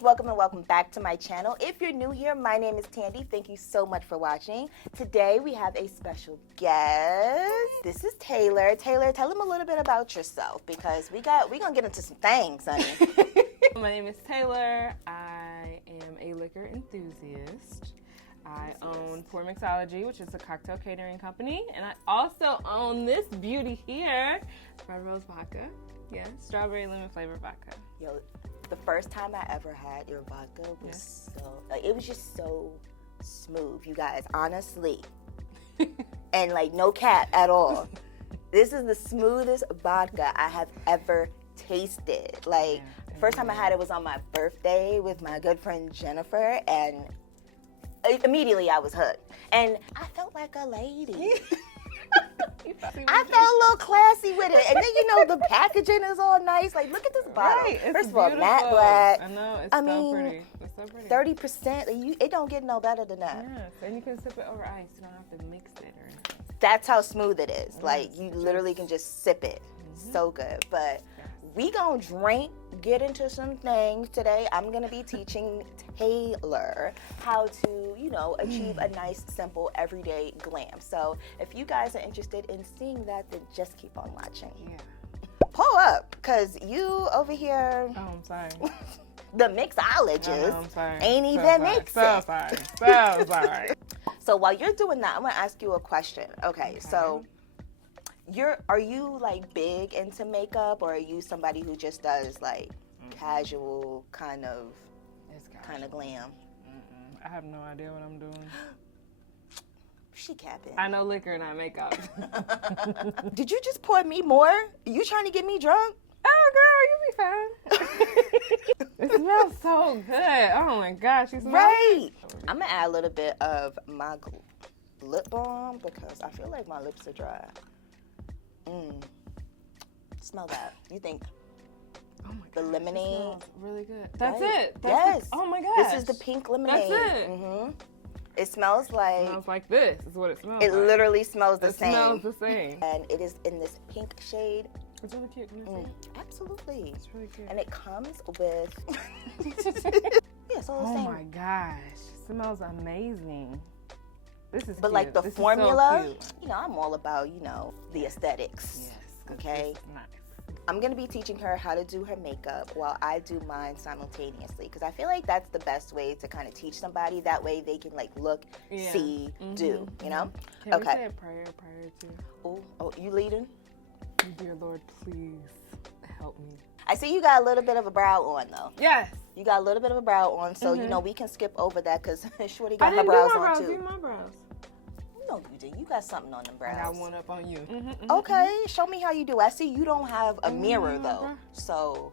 welcome and welcome back to my channel. If you're new here, my name is Tandy. Thank you so much for watching. Today we have a special guest. This is Taylor. Taylor, tell them a little bit about yourself because we gonna get into some things, honey. My name is Taylor. I am a liquor enthusiast. I own Pour Mixology, which is a cocktail catering company, and I also own this beauty here, Red Rose Vodka. Yeah, strawberry lemon flavor vodka. Yo, the first time I ever had your vodka was it was just so smooth, you guys, honestly. And like no cap at all. This is the smoothest vodka I have ever tasted. Like, first time I had it was on my birthday with my good friend Jennifer, and immediately I was hooked. And I felt like a lady. I felt a little classy with it. And then, you know, the packaging is all nice. Like, look at this bottle. Right, it's First of all, beautiful. matte black. I know, it's so pretty. It's so pretty. 30%. It don't get no better than that. Yes, and you can sip it over ice. You don't have to mix it or anything. That's how smooth it is. Like, you literally can just sip it. So good. But we gonna drink, get into some things today. I'm gonna be teaching Taylor how to, you know, achieve a nice, simple, everyday glam. So if you guys are interested in seeing that, then just keep on watching. Yeah. Pull up, cause you over here, Oh, I'm sorry. the mixologist, I'm sorry. ain't So even sorry. mixing. So sorry. So sorry. So while you're doing that, I'm gonna ask you a question. Okay. So are you like big into makeup, or are you somebody who just does like casual kind of glam? I have no idea what I'm doing. She capping. I know liquor, not makeup. Did you just pour me more? You trying to get me drunk? Oh, girl, you'll be fine. It smells so good. Oh my gosh, you smell Right. I'm gonna add a little bit of my lip balm because I feel like my lips are dry. Smell that. You think Oh my the gosh, lemonade? it smells really good. That's Right. it. That's Yes. Oh my gosh. This is the pink lemonade. That's it. It smells like. It smells like this. Is what it smells It like. literally smells the It same. smells the same. And it is in this pink shade. It's really cute. Can you see it? Absolutely. It's really cute. And it comes with. Yeah, it's all the Oh same. my gosh, it smells amazing. This is But cute. like the This is so formula, cute. you know, I'm all about, you know, the aesthetics. Yes. Okay. This is nice. I'm going to be teaching her how to do her makeup while I do mine simultaneously, because I feel like that's the best way to kind of teach somebody. That way they can like look, see, do, you know? Can we say a prayer prior to? Oh, you leading? Dear Lord, please help me. I see you got a little bit of a brow on though. Yes. You got a little bit of a brow on, so you know we can skip over that because Shorty got I her didn't brows do my on brows. too. Do my brows. No, you did. You got something on them brows. I got one up on you. Okay, show me how you do. I see you don't have a mirror though. So,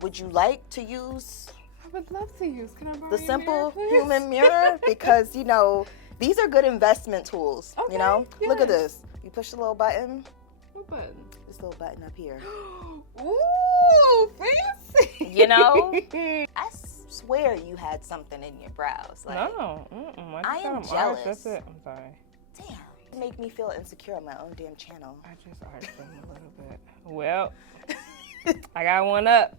would you like to use I would love to use. Can I borrow the your simple mirror, please? human mirror? Because you know these are good investment tools. Okay, You know, look at yes. this. You push the little button. What button? This little button up here. Ooh, fancy. You know, I swear you had something in your brows. Like, No. I am arched. jealous. That's it. I'm sorry. damn, it make me feel insecure on my own damn channel. I just arched them a little bit. Well, I got one up.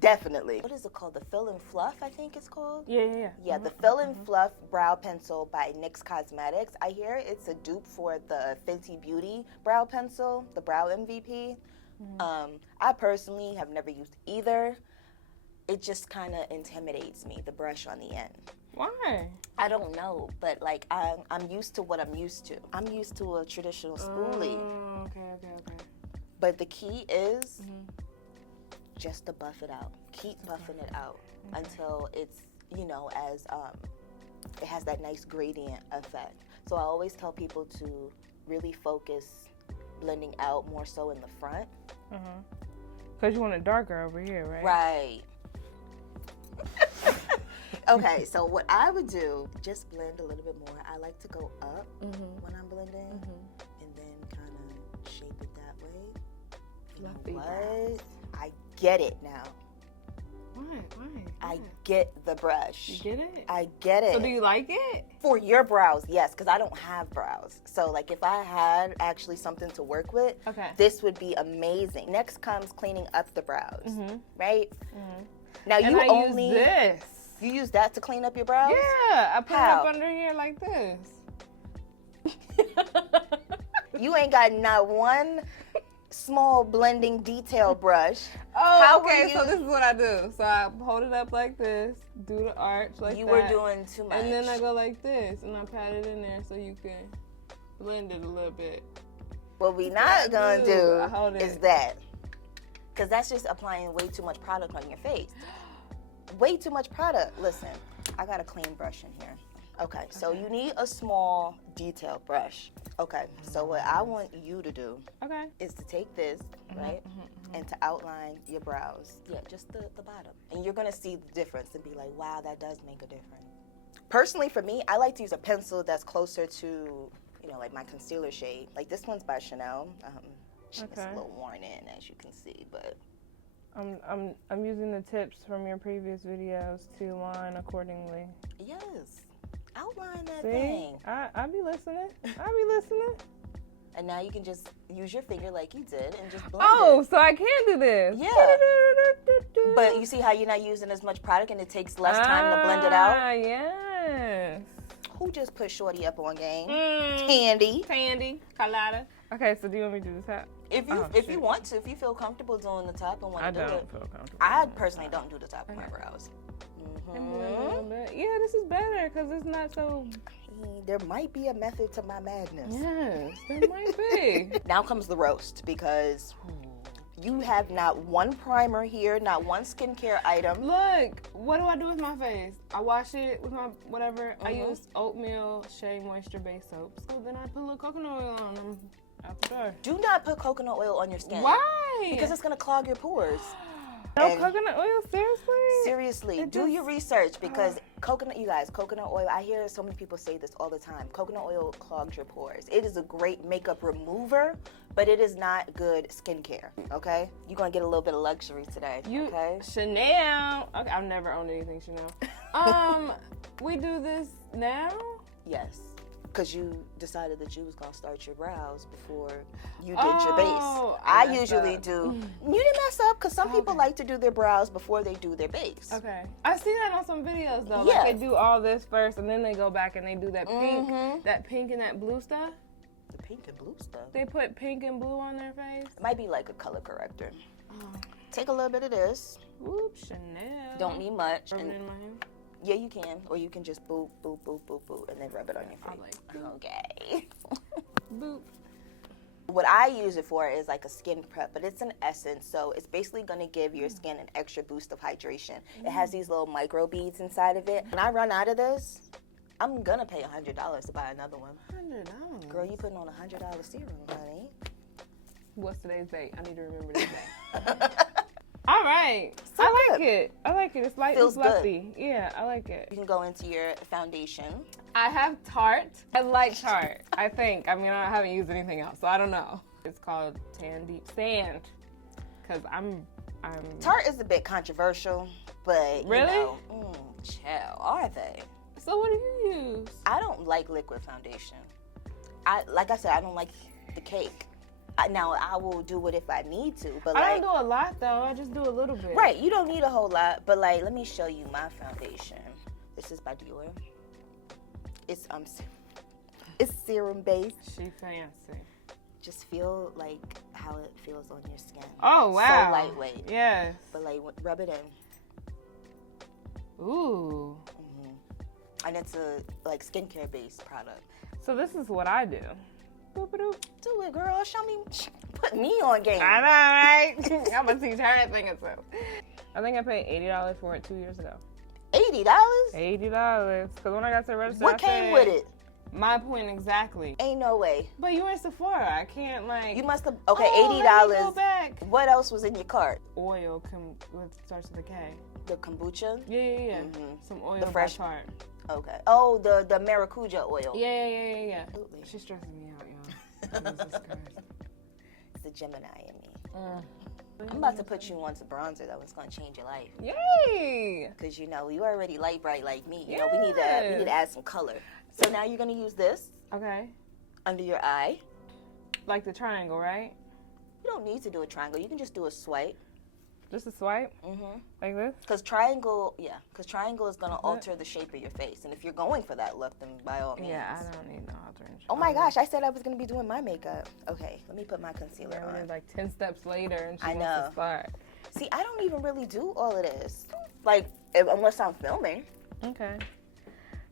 Definitely. What is it called? The Fill and Fluff, I think it's called. Yeah. Yeah, the Fill and Fluff Brow Pencil by NYX Cosmetics. I hear it's a dupe for the Fenty Beauty Brow Pencil, the Brow MVP. I personally have never used either. It just kind of intimidates me, the brush on the end. Why? I don't know, but like I'm used to what I'm used to. I'm used to a traditional spoolie. Oh, okay. But the key is just to buff it out. Keep buffing it out until it's, you know, as it has that nice gradient effect. So I always tell people to really focus blending out more so in the front. Because you want it darker over here, right? Right. Okay, so what I would do, just blend a little bit more. I like to go up when I'm blending and then kind of shape it that way. Fluffy What? brows. I get it now. Why? I get the brush. You get it? I get it. So do you like it? For your brows, yes, because I don't have brows. So like if I had actually something to work with, Okay. this would be amazing. Next comes cleaning up the brows, right? Now and you I only use this. You use that to clean up your brows? Yeah, I put How? it up under here like this. You ain't got not one small blending detail brush. Oh, okay, so this is what I do. So I hold it up like this, do the arch like that. You were doing too much. And then I go like this, and I pat it in there so you can blend it a little bit. What we not gonna do is that. Because that's just applying way too much product on your face. Way too much product. Listen, I got a clean brush in here. Okay, so you need a small detail brush. Okay, so what I want you to do is to take this, right, and to outline your brows. Yeah, just the bottom. And you're gonna see the difference and be like, wow, that does make a difference. Personally, for me, I like to use a pencil that's closer to, you know, like my concealer shade. Like this one's by Chanel. It's a little worn in, as you can see, but. I'm using the tips from your previous videos to line accordingly. Yes. Outline that See? thing. I be listening. I be listening. And now you can just use your finger like you did and just blend it. So I can do this. Yeah. But you see how you're not using as much product and it takes less time to blend it out? Ah, yes. Who just put Shorty up on game? Tandy. Colada. Okay, so do you want me to do this hat? If you want to, if you feel comfortable doing the top and want to do it. I don't feel comfortable. I personally don't do the top of my brows. Yeah, this is better because it's not so. There might be a method to my madness. Yes, there might be. Now comes the roast because you have not one primer here, not one skincare item. Look, what do I do with my face? I wash it with my whatever. I use oatmeal shea moisture base soap. So then I put a little coconut oil on them out the door. Do not put coconut oil on your skin. Why? Because it's going to clog your pores. No coconut oil? Seriously? Seriously. Do your research because coconut oil, I hear so many people say this all the time. Coconut oil clogs your pores. It is a great makeup remover, but it is not good skincare, okay? You're going to get a little bit of luxury today, okay? Chanel. Okay, I've never owned anything Chanel. We do this now? Yes. Because you decided that you was going to start your brows before you did your base. I usually do. You didn't mess up because some people like to do their brows before they do their base. Okay. I see that on some videos though. Yeah. Like they do all this first and then they go back and they do that pink and that blue stuff. The pink and blue stuff? They put pink and blue on their face. It might be like a color corrector. Take a little bit of this. Oops, Chanel. Don't need much. Rub it in my hand? Yeah, you can. Or you can just boop, boop, boop, boop, boop, and then rub it on your face. Okay. Boop. What I use it for is like a skin prep, but it's an essence, so it's basically going to give your skin an extra boost of hydration. It has these little micro beads inside of it. When I run out of this, I'm going to pay $100 to buy another one. $100? Girl, you putting on a $100 serum, honey. What's today's date? I need to remember this day. All right. So I like it. I like it. It's light and fluffy. Good. Yeah, I like it. You can go into your foundation. I have Tarte. I like Tarte, I think. I mean, I haven't used anything else, so I don't know. It's called Tandy Sand. Because I'm... Tarte is a bit controversial, but, really? You know, chill, are they? So what do you use? I don't like liquid foundation. Like I said, I don't like the cake. Now, I will do it if I need to, but I don't do a lot, though. I just do a little bit. Right, you don't need a whole lot, but, like, let me show you my foundation. This is by DIOR. It's serum based. She fancy. Just feel, like, how it feels on your skin. Oh, wow. So lightweight. Yes. But, like, rub it in. Ooh. And it's a, like, skincare-based product. So this is what I do. Boop-a-doop. Do it, girl. Show me. Put me on game. I know, right? I'm going to teach her that thing itself. I think I paid $80 for it 2 years ago. $80? $80. Because when I got to the register, what came with it? My point exactly. Ain't no way. But you were in Sephora. I can't, like... You must have... Okay, $80. Let me go back. What else was in your cart? Oil starts with a K. The kombucha? Yeah. Some oil. The fresh Tarte. Okay. Oh, the maracuja oil. Yeah. Absolutely. She's stressing me out, y'all. Jesus Christ. It's the Gemini in me. I'm about to put you on some bronzer that was going to change your life. Yay! Because, you know, you already light bright like me. You know, we need to add some color. So now you're going to use this. Okay. Under your eye. Like the triangle, right? You don't need to do a triangle. You can just do a swipe. Just a swipe? Like this? Because triangle is going to alter the shape of your face. And if you're going for that look, then by all means. Yeah, I don't need no altering. Oh my gosh, I said I was going to be doing my makeup. Okay, let me put my concealer on. We're like 10 steps later and she wants to start. See, I don't even really do all of this. Like, unless I'm filming. Okay.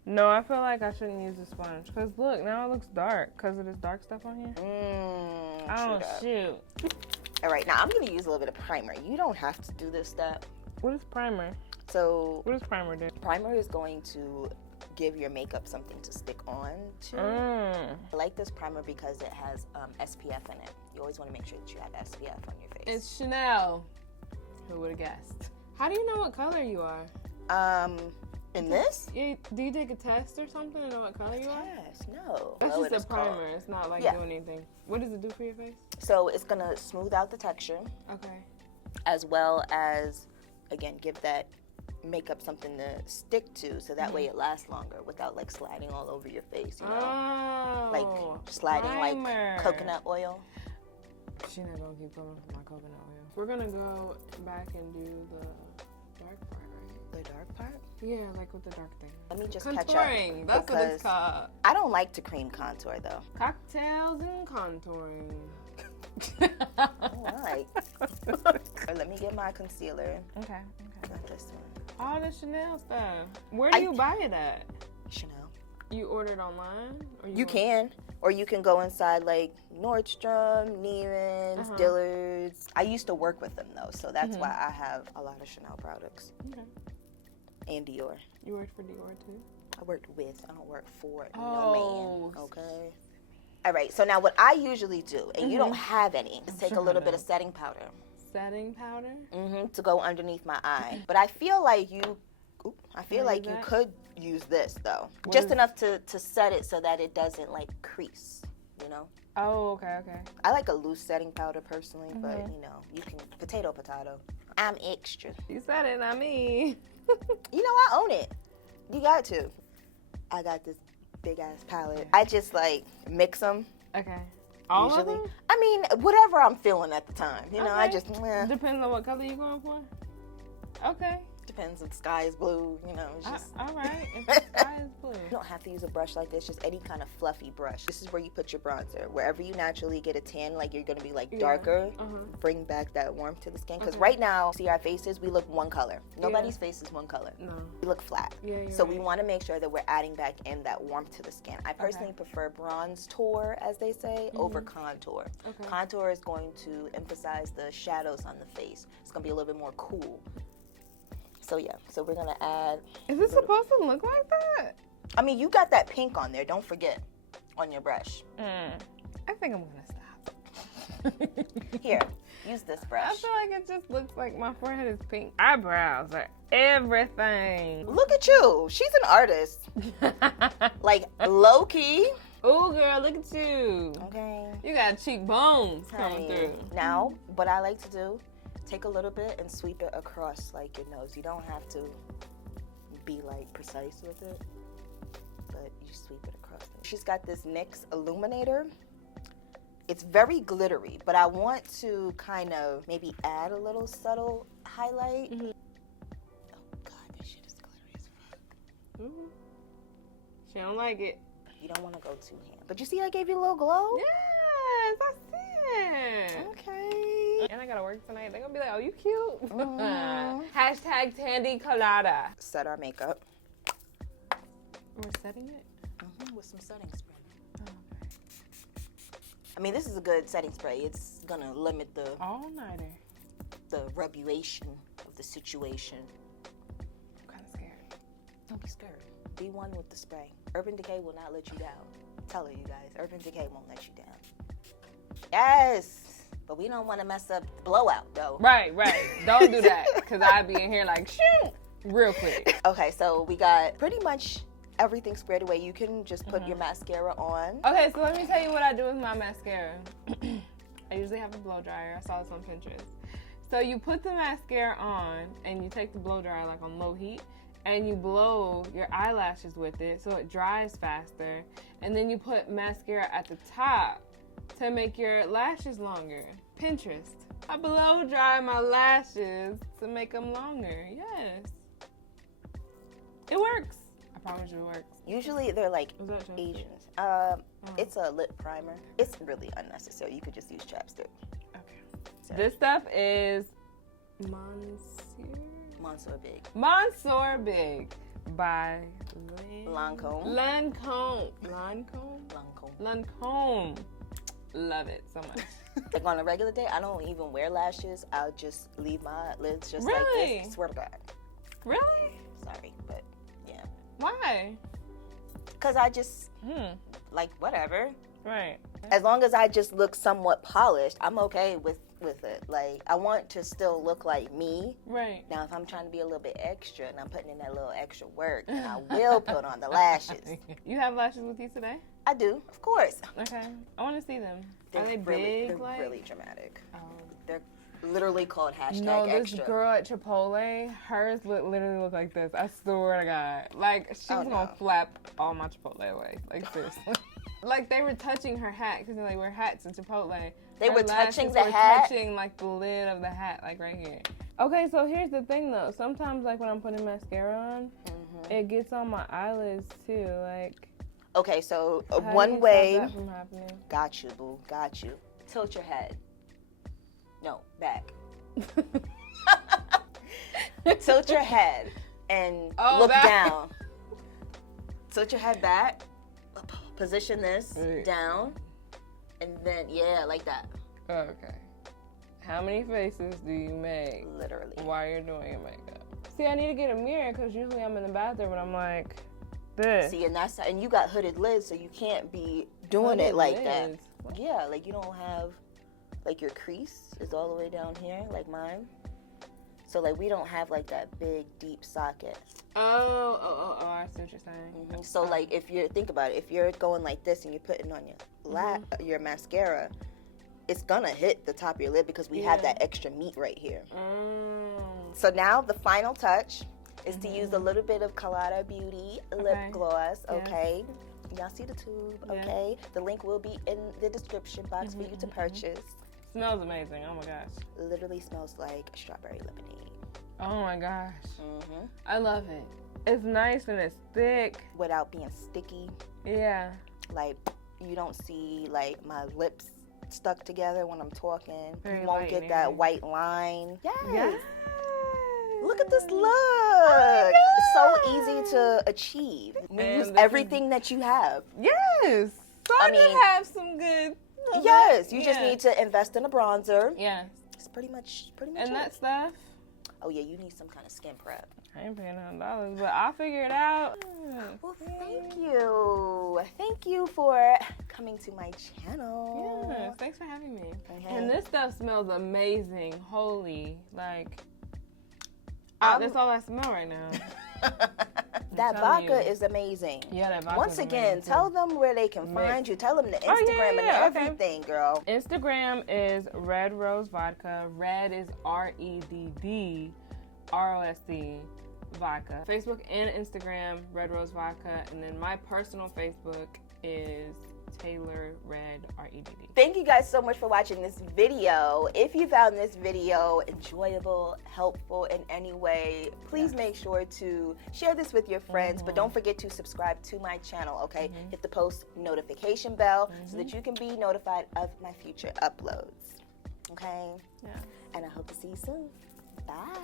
No, I feel like I shouldn't use a sponge. Because look, now it looks dark because of this dark stuff on here. Oh, shoot. All right, now I'm going to use a little bit of primer. You don't have to do this step. What is primer? So, what does primer do? Primer is going to give your makeup something to stick on to. I like this primer because it has SPF in it. You always want to make sure that you have SPF on your face. It's Chanel. Who would have guessed? How do you know what color you are? In this? Yeah, do you take a test or something to know what color you are? Yes, no. That's just a primer. It's not like doing anything. What does it do for your face? So it's going to smooth out the texture. Okay. As well as, again, give that makeup something to stick to so that way it lasts longer without like sliding all over your face, you know? Oh, like sliding like coconut oil. She's not going to keep coming for my coconut oil. We're going to go back and do the dark part, right? The dark part? Yeah, like with the dark thing. Let me just contouring. Catch up. That's what it's called. I don't like to cream contour though. Cocktails and contouring. Alright. Let me get my concealer. Okay. Not this one. All the Chanel stuff. Where do you buy it at? Chanel. You ordered online? Or you can. Or you can go inside like Nordstrom, Neiman's, Dillard's. I used to work with them though, so that's why I have a lot of Chanel products. Okay. And DIOR. You worked for DIOR too? I worked with, I don't work for no man. Okay. All right, so now what I usually do, and you don't have any, is take a little bit of setting powder. Setting powder? To go underneath my eye. But I feel like you could use this though. Just enough to set it so that it doesn't like crease, you know? Oh, okay. I like a loose setting powder personally, but you know, you can, potato. I'm extra. You said it, not me. You know, I own it. You got to. I got this big ass palette. I just like mix them. Okay. All of them? I mean, whatever I'm feeling at the time. You know, I just. Depends on what color you're going for? Okay. Depends if the sky is blue, you know. It's just... all right, if the sky is blue. You don't have to use a brush like this, just any kind of fluffy brush. This is where you put your bronzer. Wherever you naturally get a tan, like you're going to be like darker, bring back that warmth to the skin. Because right now, see our faces, we look one color. Nobody's face is one color. No. We look flat. So we want to make sure that we're adding back in that warmth to the skin. I personally prefer bronze tour, as they say, over contour. Contour is going to emphasize the shadows on the face. It's going to be a little bit more cool. So yeah, so we're gonna add. Is this supposed to look like that? I mean, you got that pink on there. Don't forget, on your brush. I think I'm gonna stop. Here, use this brush. I feel like it just looks like my forehead is pink. Eyebrows are everything. Look at you. She's an artist. Like low key. Ooh, girl, look at you. Okay. You got cheekbones coming through. Now, what I like to do. Take a little bit and sweep it across like your nose. You don't have to be like precise with it, but you sweep it across. She's got this NYX illuminator. It's very glittery, but I want to kind of maybe add a little subtle highlight. Oh God, this shit is glittery as fuck. She don't like it. You don't want to go too hand. But you see I gave you a little glow? Yes, I see it. Okay. And I gotta work tonight. They're gonna be like, oh, you cute. Hashtag Tandy Colada. Set our makeup. We're setting it? With some setting spray. Oh, okay. I mean, this is a good setting spray. It's gonna limit the all-nighter. The rebuation of the situation. I'm kind of scared. Don't be scared. Be one with the spray. Urban Decay will not let you down. Tell her, you guys. Urban Decay won't let you down. Yes! But we don't want to mess up the blowout, though. Right. Don't do that, because I'd be in here like, shoot, real quick. Okay, so we got pretty much everything squared away. You can just put your mascara on. Okay, so let me tell you what I do with my mascara. I usually have a blow dryer. I saw this on Pinterest. So you put the mascara on, and you take the blow dryer like on low heat, and you blow your eyelashes with it so it dries faster. And then you put mascara at the top to make your lashes longer. Pinterest. I blow dry my lashes to make them longer. Yes. It works. I promise you it works. Usually they're like Was that chapstick? Asians. It's a lip primer. It's really unnecessary. You could just use chapstick. Okay. So. This stuff is Monsieur Big. Monsieur Big by Lancome. Lancome. Love it so much. Like on a regular day, I don't even wear lashes. I'll just leave my lids just Really? like this. Swear to God. Really? Sorry, but yeah. Why? Because I just, like, whatever. Right. As long as I just look somewhat polished, I'm okay with it. Like, I want to still look like me. Right. Now, if I'm trying to be a little bit extra and I'm putting in that little extra work, then I will put on the lashes. You have lashes with you today? I do, of course. Okay. I want to see them. They're Are they really, big? they're like? really dramatic. Oh. They're literally called hashtag No, this extra. girl at Chipotle, hers literally look like this. I swear to God. Like, she was going to flap all my Chipotle away. Like, seriously. Like, they were touching her hat, because they wear hats in Chipotle. They Her were touching the lashes were hat? touching, like, the lid of the hat, like, right here. Okay, so here's the thing, though. Sometimes, like, when I'm putting mascara on, it gets on my eyelids, too. Like, okay, so how do one you way. stop that from happening? Got you, boo. Got you. Tilt your head. No, back. Tilt your head and look down. Tilt your head back. Position this down. And then, yeah, like that. Okay. How many faces do you make? Literally. While you're doing your makeup? See, I need to get a mirror because usually I'm in the bathroom and I'm like this. See, and you got hooded lids, so you can't be doing it like that. Lids. Yeah, like you don't have, like your crease is all the way down here, like mine. So like we don't have like that big deep socket. Oh, I see what you're saying. So like if you're, think about it, if you're going like this and you're putting on your your mascara, it's gonna hit the top of your lid because we have that extra meat right here. So now the final touch is to use a little bit of Colada Beauty lip gloss, okay? Y'all see the tube, okay? The link will be in the description box for you to purchase. Smells amazing, oh my gosh. Literally smells like strawberry lemonade. Oh my gosh. I love it. It's nice and it's thick. Without being sticky. Yeah. Like, you don't see, like, my lips stuck together when I'm talking. Very you won't white get and that airy. white line. Yes. Yes. Look at this look. It's so easy to achieve. You And use this everything that you have. Yes. So I did have some good. Yes. You just need to invest in a bronzer. Yes. It's pretty much And it. that stuff. Oh yeah, you need some kind of skin prep. I ain't paying $100, but I'll figure it out. Well, thank you. Thank you for coming to my channel. Yes, thanks for having me. Okay. And this stuff smells amazing. Holy, like, that's all I smell right now. That telling vodka you. is amazing. Yeah, that vodka. Once again, tell them where they can find you. Tell them the Instagram and everything, girl. Instagram is Red Rose Vodka. Red is REDD ROSC Vodka. Facebook and Instagram, Red Rose Vodka. And then my personal Facebook is Taylor Red REDD. Thank you guys so much for watching this video. If you found this video enjoyable, helpful in any way, please make sure to share this with your friends, but don't forget to subscribe to my channel, okay? Hit the post notification bell so that you can be notified of my future uploads, okay? Yeah. And I hope to see you soon. Bye.